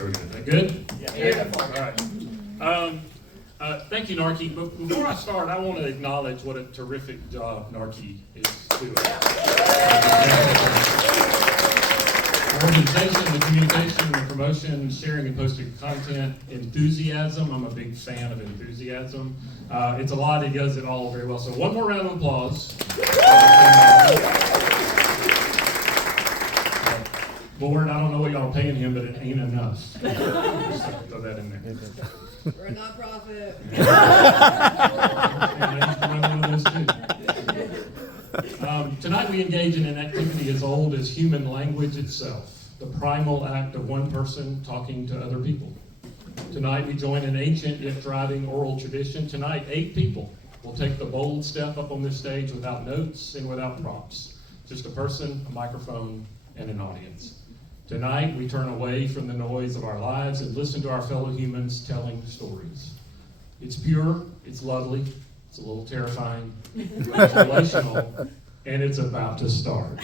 Very good. Is that good? Yeah. All right. Thank you, Narky. But before I start, I want to acknowledge what a terrific job Narky is doing. The organization, the communication, the promotion, sharing and posting content, enthusiasm. I'm a big fan of enthusiasm. It's a lot. He does it all very well. So one more round of applause. Lord, I don't know what y'all are paying him, but it ain't enough. Just throw that in there. We're a nonprofit. Tonight we engage in an activity as old as human language itself, the primal act of one person talking to other people. Tonight we join an ancient yet thriving oral tradition. Tonight 8 people will take the bold step up on this stage without notes and without props. Just a person, a microphone, and an audience. Tonight, we turn away from the noise of our lives and listen to our fellow humans telling stories. It's pure, it's lovely, it's a little terrifying, it's relational, and it's about to start.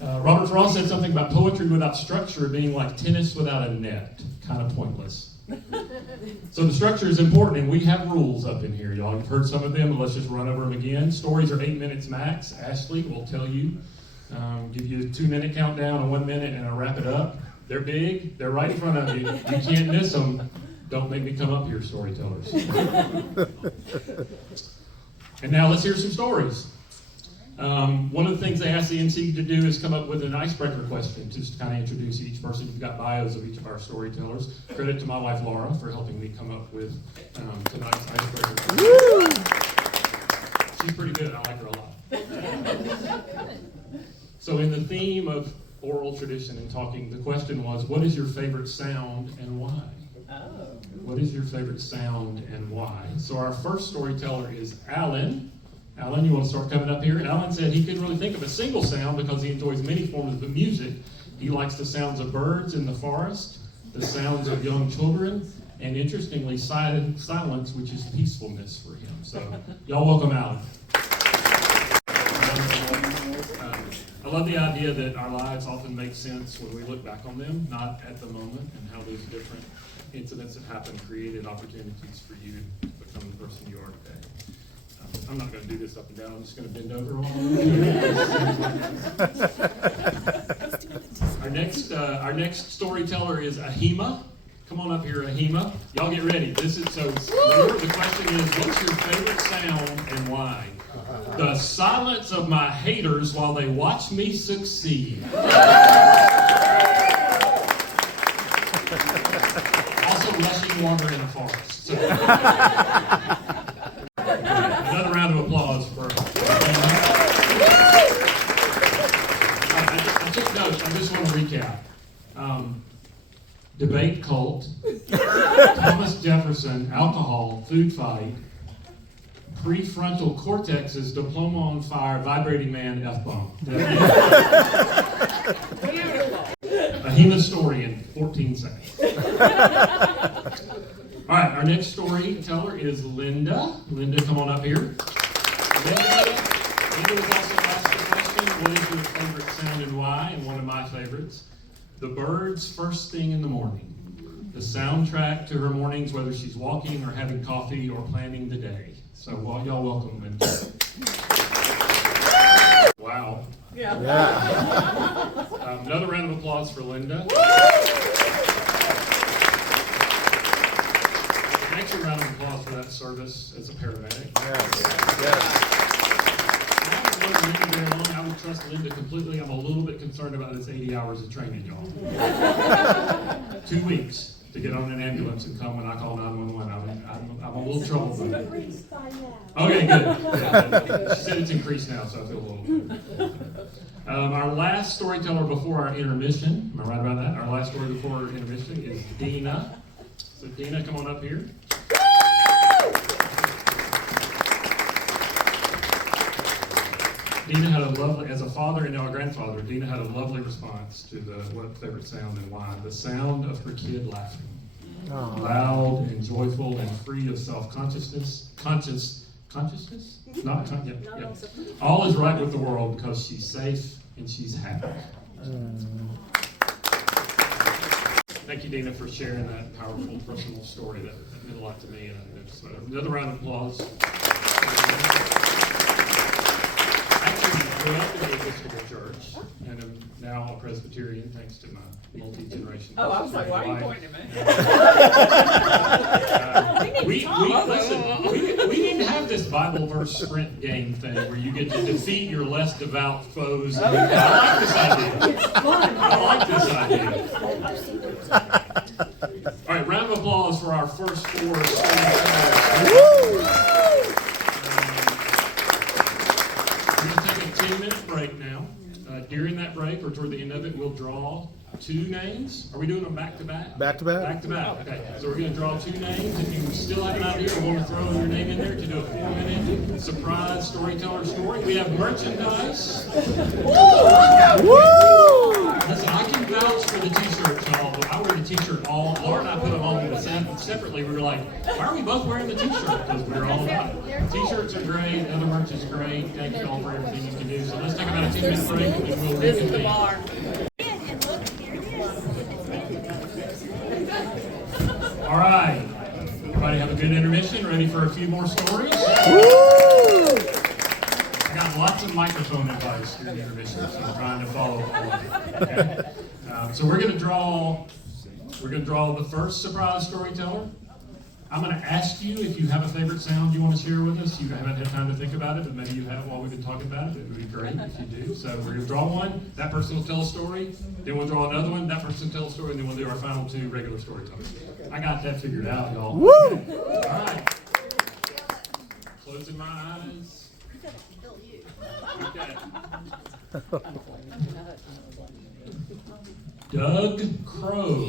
Robert Frost said something about poetry without structure being like tennis without a net, kind of pointless. So the structure is important, and we have rules up in here, y'all. You've heard some of them, but let's just run over them again. Stories are 8 minutes max. Ashley will tell you. Give you a 2-minute countdown, a 1 minute, and a wrap it up. They're big. They're right in front of you. You can't miss them. Don't make me come up here, storytellers. And now let's hear some stories. One of the things they asked the Emcee to do is come up with an icebreaker question, just to kind of introduce each person. You've got bios of each of our storytellers. Credit to my wife, Laura, for helping me come up with tonight's icebreaker question. She's pretty good. I like her a lot. So in the theme of oral tradition and talking, the question was, what is your favorite sound and why? What is your favorite sound and why? So our first storyteller is Alan. Alan, you want to start coming up here? Alan said he couldn't really think of a single sound because he enjoys many forms of music. He likes the sounds of birds in the forest, the sounds of young children, and interestingly, silence, which is peacefulness for him. So y'all welcome Alan. I love the idea that our lives often make sense when we look back on them, not at the moment, and how those different incidents that happened created opportunities for you to become the person you are today. I'm not going to do this up and down. I'm just going to bend over all Our next storyteller is Ahima. Come on up here, Ahima. Y'all get ready. The question is, what's your favorite sound and why? The silence of my haters while they watch me succeed. Also, rushing water in a forest. So. Another round of applause for I took notes. I just want to recap. Debate cult, Thomas Jefferson, alcohol, food fight, prefrontal cortex's diploma on fire, vibrating man, F-bomb. Ahima's story in 14 seconds. All right, our next storyteller is Linda. Linda, come on up here. Linda was also asked the question, what is your favorite sound and why? And one of my favorites, the birds first thing in the morning. The soundtrack to her mornings, whether she's walking or having coffee or planning the day. So y'all welcome Linda. Wow. Yeah. Another round of applause for Linda. An extra round of applause for that service as a paramedic. Yes. I haven't known Linda very long. I would trust Linda completely. I'm a little bit concerned about this 80 hours of training, y'all. 2 weeks to get on an ambulance and come when I call 911. I'm a little troubled. It's increased by now. Okay, good. Yeah, she said it's increased now, so I feel a little good. Our last storyteller before our intermission, am I right about that? Our last story before our intermission is Dina. So Dina, come on up here. Dina had a lovely, as a father and now a grandfather, Dina had a lovely response to the what favorite sound and why. The sound of her kid laughing. Oh. Loud and joyful and free of self-consciousness. Consciousness? Not all is right with the world because she's safe and she's happy. Thank you, Dina, for sharing that powerful personal story. That meant a lot to me. And it's another round of applause. Actually, I grew up in the Episcopal Church, and I'm now a Presbyterian thanks to my multi-generation. Oh, I was like, why are you pointing at me? We didn't have this Bible verse sprint game thing where you get to defeat your less devout foes. I like this idea. I like this idea. All right, round of applause for our first four storytellers. We're going to take a 10-minute break now. During that break, or toward the end of it, we'll draw two names. Are we doing them back to back? Back to back? Back to back. Okay. So we're going to draw two names. If you still have an idea or want to throw your name in there to do a 4-minute surprise storyteller story, we have merchandise. Woo! Listen, I can vouch for the t-shirts, y'all. But I wear the t-shirt all. Laura and I put them on separately. We were like, why are we both wearing the t-shirt? Because we're all about it. T-shirts are great. Other merch is great. Thank you all for everything you can do. So let's take about a 10-minute break and then we'll reconvene. All right. Everybody have a good intermission. Ready for a few more stories? Woo! I got lots of microphone advice during the intermission, so I'm trying to follow along. Okay? So we're going to draw the first surprise storyteller. I'm going to ask you if you have a favorite sound you want to share with us. You haven't had time to think about it, but maybe you have while we've been talking about it. It would be great if you do. So we're going to draw one. That person will tell a story. Then we'll draw another one. That person will tell a story. And then we'll do our final two regular storytellers. I got that figured out, y'all. Woo! Okay. All right. Closing my eyes. Okay. Doug Crow.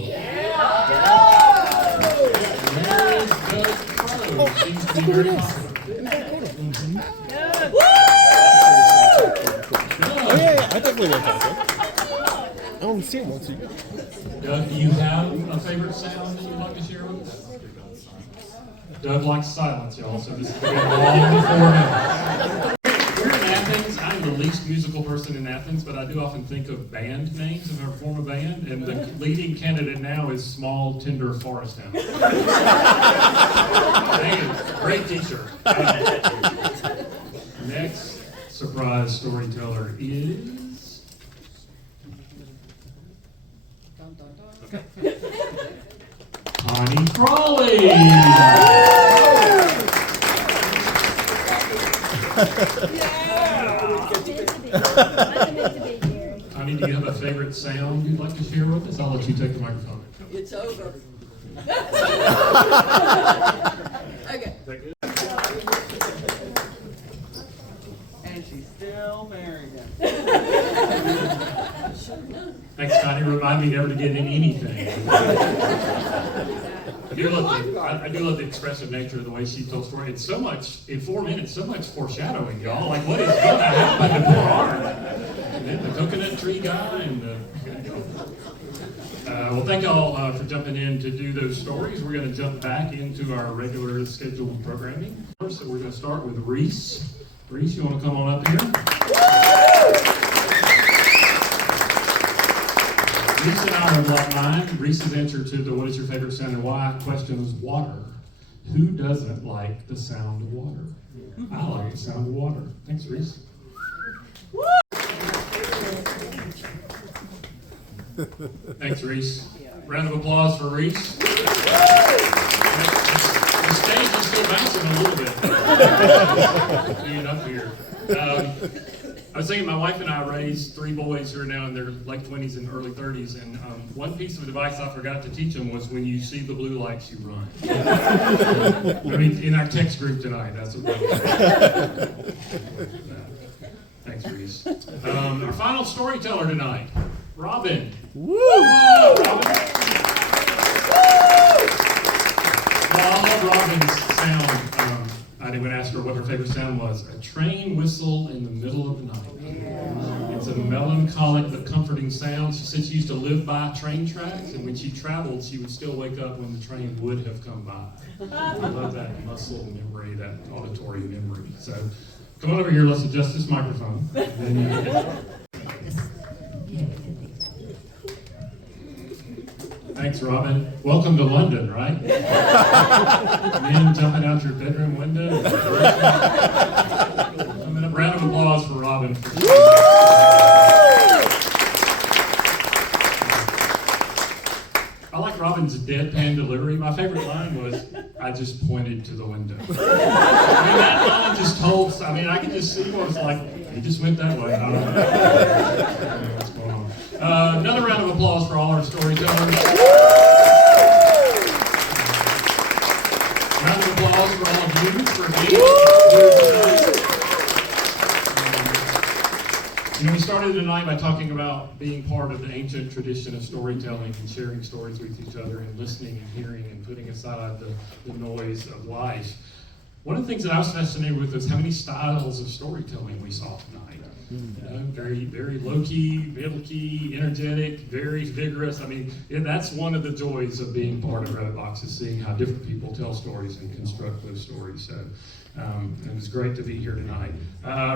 Where is Doug Crow? Seems to be very popular. Oh, yeah, I definitely know that. I only see it once a year. Doug, do you have a favorite sound that you'd like to share with us? Doug likes silence, y'all, so this is going to be a long 4 minutes. We're in Athens. I'm the least musical person in Athens, but I do often think of band names if I form a band, and the leading candidate now is Small Tender Forest Town. Thank you. Great t-shirt. Next surprise storyteller is... Okay. Toney Crawley! Toney, do you have a favorite sound you'd like to share with us? I'll let you take the microphone. It's over. Okay. And she's still married him. Thanks, Toney. Remind me never to get in anything. I do love the expressive nature of the way she tells story. It's so much, in 4 minutes, so much foreshadowing, y'all. Like, what is going to happen to poor Art? And then the coconut tree guy and the... well, thank y'all for jumping in to do those stories. We're going to jump back into our regular scheduled programming. So we're going to start with Reese. Reese, you want to come on up here? Reese and I are in block 9. Reese's answer to the what is your favorite sound and why question was water. Who doesn't like the sound of water? I like the sound of water. Thanks, Reese. Thanks, Reese. Round of applause for Reese. The stage is still bouncing a little bit. Being up here. I was thinking my wife and I raised 3 boys who are now in their late 20s and early 30s, and one piece of advice I forgot to teach them was when you see the blue lights, you run. I mean, in our text group tonight, that's what thanks, Reese. Our final storyteller tonight, Robin. Woo! Robin. Well, I love Robin's sound. I would ask her what her favorite sound was. A train whistle in the middle of the night. It's a melancholic but comforting sound. She said she used to live by train tracks, and when she traveled, she would still wake up when the train would have come by. I love that muscle memory, that auditory memory. So come on over here, let's adjust this microphone. Then you can... Thanks, Robin. Welcome to London, right? Men jumping out your bedroom window. A round of applause for Robin. I like Robin's deadpan delivery. My favorite line was, "I just pointed to the window." I mean, that line just told. I mean, I could just see what it's like. He just went that way. I don't know. What's going on? Another round of applause for all our storytellers. Round of applause for all of you for being here tonight. You know, we started tonight by talking about being part of the ancient tradition of storytelling and sharing stories with each other and listening and hearing and putting aside the noise of life. One of the things that I was fascinated with is how many styles of storytelling we saw tonight. Very, very low-key, middle-key, energetic, very vigorous. I mean, that's one of the joys of being part of Rabbit Box, is seeing how different people tell stories and construct those stories. So it was great to be here tonight.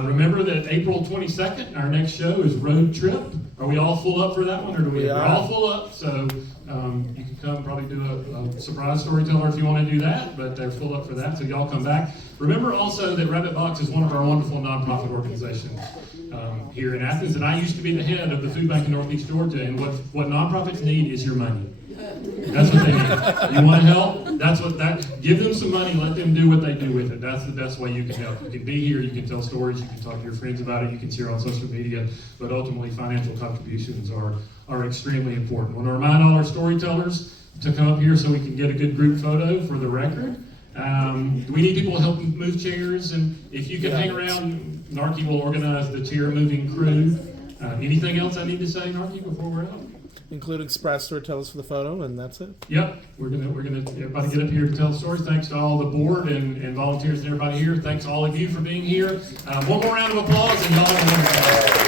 Remember that April 22nd, our next show is Road Trip. Are we all full up for that one, or do we're all full up? So you can come probably do a surprise storyteller if you want to do that, but they're full up for that, so y'all come back. Remember also that Rabbit Box is one of our wonderful nonprofit organizations here in Athens, and I used to be the head of the food bank in Northeast Georgia, and what nonprofits need is your money. That's what they need. You want to help? Give them some money, let them do what they do with it. That's the best way you can help. You can be here, you can tell stories, you can talk to your friends about it, you can share on social media, but ultimately financial contributions are extremely important. I want to remind all our storytellers to come up here so we can get a good group photo for the record. We need people to help move chairs, and if you can hang around, Narky will organize the chair moving crew. Anything else I need to say, Narky, before we're out? Including surprise storytellers for the photo, and that's it. Yep, we're gonna everybody get up here to tell stories. Thanks to all the board and volunteers and everybody here. Thanks to all of you for being here. One more round of applause, and y'all have a wonderful day.